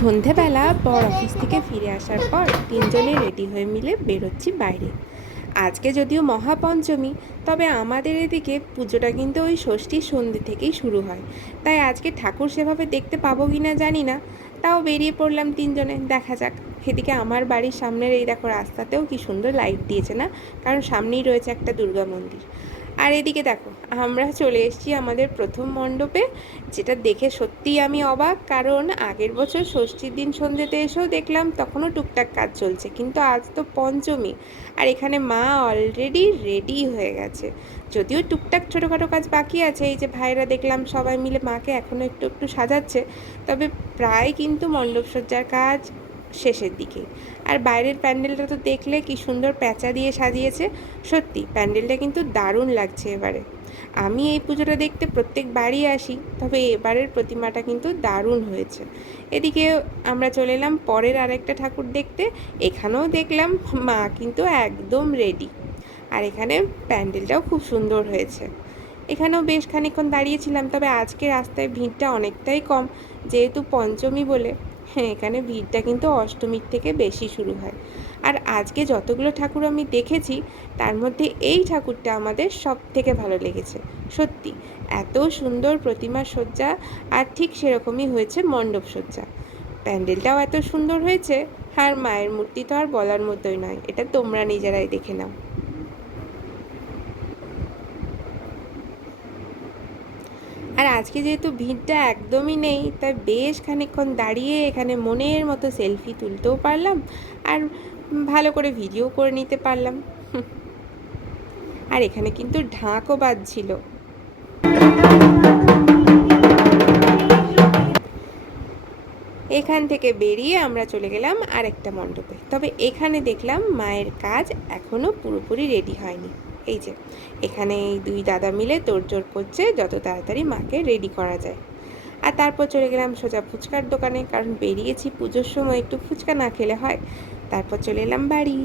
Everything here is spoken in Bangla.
সন্ধেবেলা বর অফিস থেকে ফিরে আসার পর তিনজনে রেডি হয়ে মিলে বেরোচ্ছি বাইরে। আজকে যদিও মহাপঞ্চমী, তবে আমাদের এদিকে পুজোটা কিন্তু ওই ষষ্ঠীর সন্ধ্যে থেকেই শুরু হয়। তাই আজকে ঠাকুর সেভাবে দেখতে পাবো কি না জানি না, তাও বেরিয়ে পড়লাম তিনজনে, দেখা যাক। এদিকে আমার বাড়ির সামনের এই দেখো রাস্তাতেও কি সুন্দর লাইট দিয়েছে না, কারণ সামনেই রয়েছে একটা দুর্গা মন্দির। আর এদিকে দেখো আমরা চলে এসেছি আমাদের প্রথম মণ্ডপে, যেটা দেখে সত্যিই আমি অবাক, কারণ আগের বছর ষষ্ঠীর দিন সন্ধ্যেতে এসেও দেখলাম তখনও টুকটাক কাজ চলছে, কিন্তু আজ তো পঞ্চমী আর এখানে মা অলরেডি রেডি হয়ে গেছে। যদিও টুকটাক ছোটোখাটো কাজ বাকি আছে, এই যে ভাইরা দেখলাম সবাই মিলে মাকে এখনও একটু একটু সাজাচ্ছে, তবে প্রায় কিন্তু মণ্ডপসজ্জার কাজ শেষের দিকে। আর বাইরের প্যান্ডেলটা তো দেখলে কি সুন্দর প্যাঁচা দিয়ে সাজিয়েছে, সত্যি প্যান্ডেলটা কিন্তু দারুণ লাগছে এবারে। আমি এই পুজোটা দেখতে প্রত্যেক বাড়ি আসি, তবে এবারের প্রতিমাটা কিন্তু দারুণ হয়েছে। এদিকে আমরা চলে এলাম পরের আরেকটা ঠাকুর দেখতে, এখানেও দেখলাম মা কিন্তু একদম রেডি। আর এখানে প্যান্ডেলটাও খুব সুন্দর হয়েছে। এখানেও বেশ খানিকক্ষণ দাঁড়িয়েছিলাম, তবে আজকে রাস্তায় ভিড়টা অনেকটাই কম, যেহেতু পঞ্চমী বলে। হ্যাঁ, এখানে ভিড়টা কিন্তু অষ্টমীর থেকে বেশি শুরু হয়। আর আজকে যতগুলো ঠাকুর আমি দেখেছি, তার মধ্যে এই ঠাকুরটা আমাদের সব থেকে ভালো লেগেছে। সত্যি এত সুন্দর প্রতিমার সজ্জা, আর ঠিক সেরকমই হয়েছে মণ্ডপ সজ্জা। প্যান্ডেলটাও এত সুন্দর হয়েছে, আর মায়ের মূর্তি তো আর বলার মতোই নয়, এটা তোমরা নিজেরাই দেখে নাও। আর আজকে যেহেতু ভিড়টা একদমই নেই, তাই বেশ খানিকক্ষণ দাঁড়িয়ে এখানে মনের মতো সেলফি তুলতেও পারলাম, আর ভালো করে ভিডিও করে নিতে পারলাম। আর এখানে কিন্তু ঢাকও বাজছিল। এখান থেকে বেরিয়ে আমরা চলে গেলাম আরেকটা মণ্ডপে, তবে এখানে দেখলাম মায়ের কাজ এখনও পুরোপুরি রেডি হয়নি। এই যে এখানে এই দুই দাদা মিলে তোড়জোড় করছে যত তাড়াতাড়ি মাকে রেডি করা যায়। আর তারপর চলে গেলাম সোজা ফুচকার দোকানে, কারণ বেরিয়েছি পুজোর সময়, একটু ফুচকা না খেলে হয়। তারপর চলে এলাম বাড়ি।